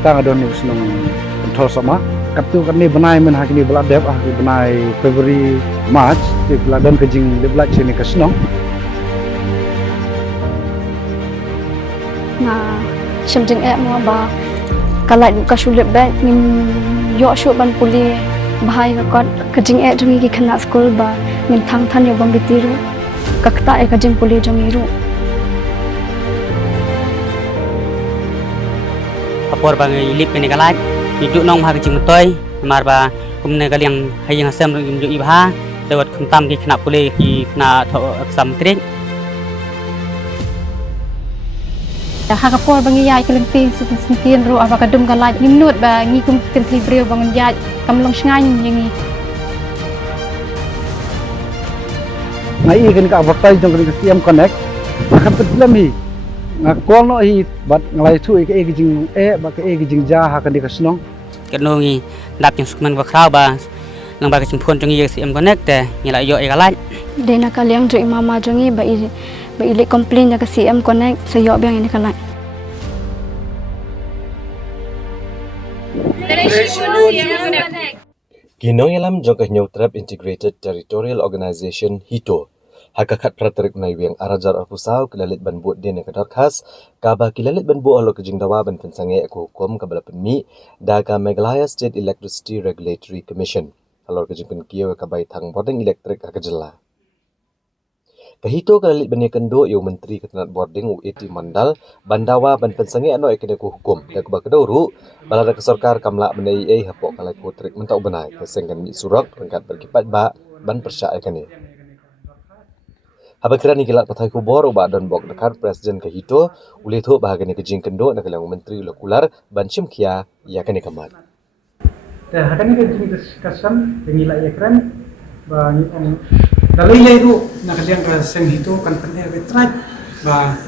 tang adon ni senong control sama katu kan ni benai men hakini bela dep hakini benai February March ti bela don kejing de bela sini ke senong na shimjing mo ba kalai ka shulit ba min yo shu ban puli bahai ka kot kejing jungi ki khana school ba min thang than yo bang bitiru kakta kejing puli jungi ru apor bang ilip ni kalai hidup nong ha kecing toy mar ba kumne kaliang hayang asam rum ju ibha lewat kuntam ki kena pule ki kena tho exam trik hakapor bang yai kelenting sikin ru apa kadum kalai nimnut ba ngi kum tentri breu bang yai kamlong sngai ngi ngai kan ka advertise jong kan CM Connect akan terselam hi ngakol no hi bat ngalai thu ke gijing ba ke gijing ja ha kan di kasnong kenongi dap yang sukman ba khrau ba nang ba kecing phone jongi CM Connect te ngila yo e kalai dena kaliang jo mama jongi ba ile complain ya ke CM Connect sayo biang ini kalai Kinong yalam jong nyau trap Integrated Territorial Organization HITO hakakat praterik nai wiang arajar arpusau kilalit ban buat dia nekadar khas kaba kilalit ban buat alo kejing dawa ban pensange aku hukum kabala penmi daga Meghalaya State Electricity Regulatory Commission alor kejing penkiyo kabai thang boarding elektrik hakajela kahito kilalit ban kendo yo menteri ketenat boarding UET Mandal bandawa ban pensange ano ekene ku hukum dak ba kedoru balada kesorkar kamla menai hapok kalai putrik mentau benai kesengkan mi surak rengkat berkipat ba ban persya ekene Habakira ni kilat patai kubor ubah dan bok dekat Presiden kahito ulih tu bahagian kejing kendo nak kelang menteri lokular banshim kia ia kene kamat. Dah hakan kejing discussion pengila ya keren ba ni ong dalai tu nak kelang ke sen hito kan pen betrat ba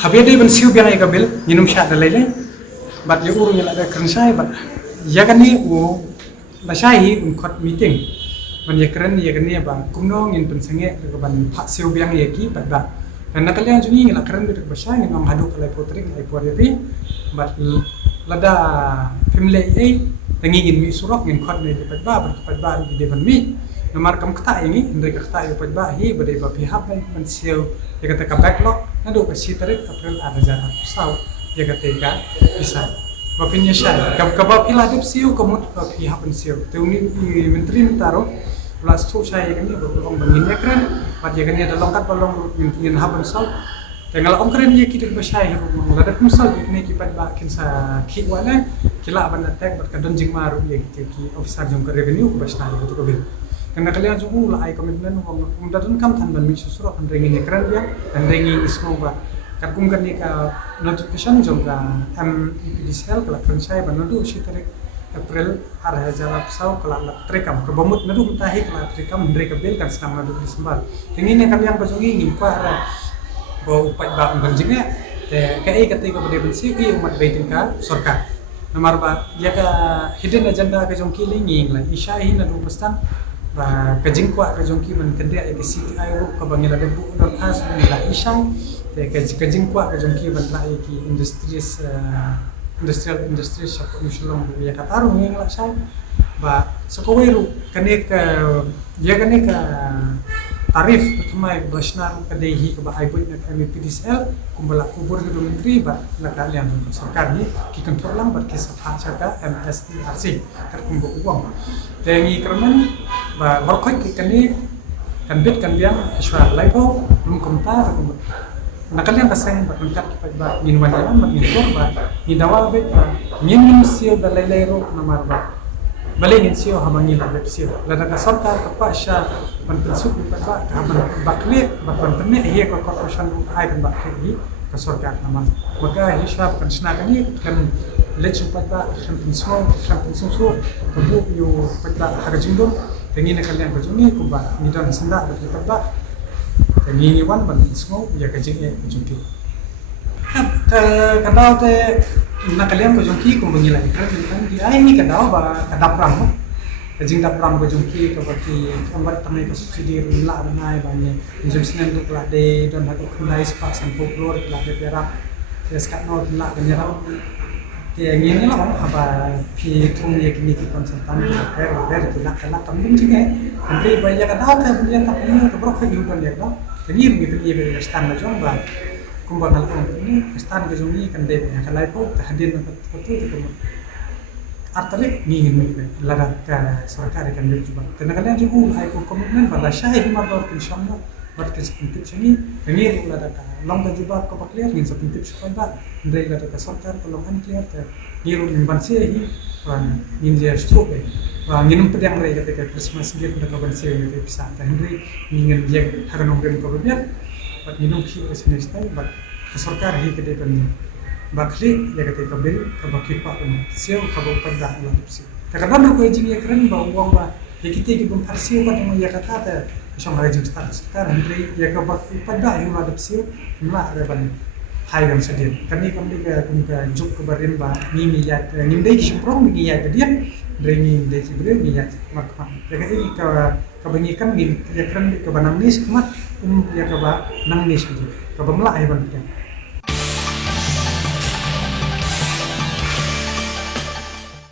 habede ban siu biang ka bil ninum sya dalai bat ye urung ila keren sai bat ya kan ni u la sai unkot meeting ban ye keren ye kan ni ba kumno ngin pensange ke ban phak siu biang ye ki bat ba dan nak kalian jungi ngila keren bedak basai ngam hadu kalai potring ai por ye bat lada family ai tengingin mi surok ngin khot ne bat ba di ban mi nomor kam kata ini ndai kata ye bat ba hi badai ba pihak ban siu ye kata ka backlog nado ka si tarik April ada jalan pusau ye kata ka bisa bapinya syai kabab iladip siu komut pihak ban siu teuni menteri mentaro plus tu saya kan ni berulung bangin ya keren, pada kan ni ada longkat balong ingin haban sal, tenggal om keren dia kita bersai rumah, ada misal ini kipat bakin sa kiwala, kila aban attack berkadon jing maru ya gitu ki officer jong revenue ke basna itu kabel, karena kalian jong lah ay komitmen umdadan kam tan ban misu surah kan ringin ya keren dia, kan ringin ismo ba, kan kum kan ni ka notification jong ka MPDCL kalau keren saya ban nadu si tarik April arah jalan pesau kalau trekam kerbomut nadu mutahi kalau trekam mereka bil kan senang nadu Desember. Ini kan yang pasung ingin kuara bahwa upat bak berjengnya kayak ketika pada bensi umat baitin ka sorka. Nomor ba ya ka hidden agenda ka jong kilinging lah isyahi nadu pestan ba kajing kuat ka jong ki man kendek ya city ayo ka bangila debu non as la isyai kajing kuat ka jong ki man la ki industrial shop Muslim ya kataru yang lah saya ba sekoweru kene ka dia kene ka tarif pertama basnar kadehi ke ba aibut nak MPDCL kumbala kubur ke menteri ba nak kalian sarkar ni ki kontrol lang ba kisah harga MSERC kat kumbu uang tengi kerman ba workoi ki kene kan bit kan biang iswa laipo belum komentar nakalian pasang berangkat kepada minuman dalam berminum ba ni dawa bet minum sio dalai ro namar ba balingin sio hamangin abet sio lada ka sarkar ka pasha ban pensuk ba ka ban bakle ba ban tenne hiya ka corporation ai kan bakle ka sarkar namar maka hisab kan snakani kan lechu pada kan pensuk so ka bu yo pada harajindom tengin nakalian ka juni ku ba ni dan senda ba Tengini wan ban semua ya kajing ya kajungki. Kadau te nakalian kajungki kung bangila ikran kan di ay ni kadau ba kadapram kajing dapram kajungki kabati ambat tanai ka subsidi rila banai banyak injemsnen tu pelade dan hadu kunai spa sampo flor pelade perak ya skat no la kanyara yang ini lah apa pi tung ye kini ki konsultan ki kita kala kambing juga nanti banyak kata ada punya tapi ini kebrok ke yudan ya no jadi begitu ye be stand aja ba kumbang al ini stand ke zoni kan deh ya kalau itu hadir itu artinya ingin lada ke sarkar kan dia juga karena kalian juga hai ko komitmen pada syahid mabor insyaallah buat kesempatan sini ini lada ka long ka juga ko clear ngin sepintip supaya ndai lada ka sarkar kalau kan clear ta niru bansi hi ngin dia stroke ngin pedang rai ketika Christmas dia pada kaban sih itu bisa ta ndai ngin dia haranong dem ko biar buat minum ki sini stay buat sarkar hi kedai ban bakli ya ketika bil kabaki pak pun siau kabau pada ulah sih kadang-kadang ko jing ya keren ba uang ba ya kita gitu parsiu pada mau ya kata ta isong rajin status sekarang dari ya kabaki pada ulah sih lah ada ban hai yang sedih kan ni kami ka juk ke barin ba ni ya ni dai ki prong ni ya dia dari ni dai ki beliau ni ya mak ya ini kebanyakan ni ya keren ke banang ni mat ya ka ba nang ni sedih ka bamla ai ban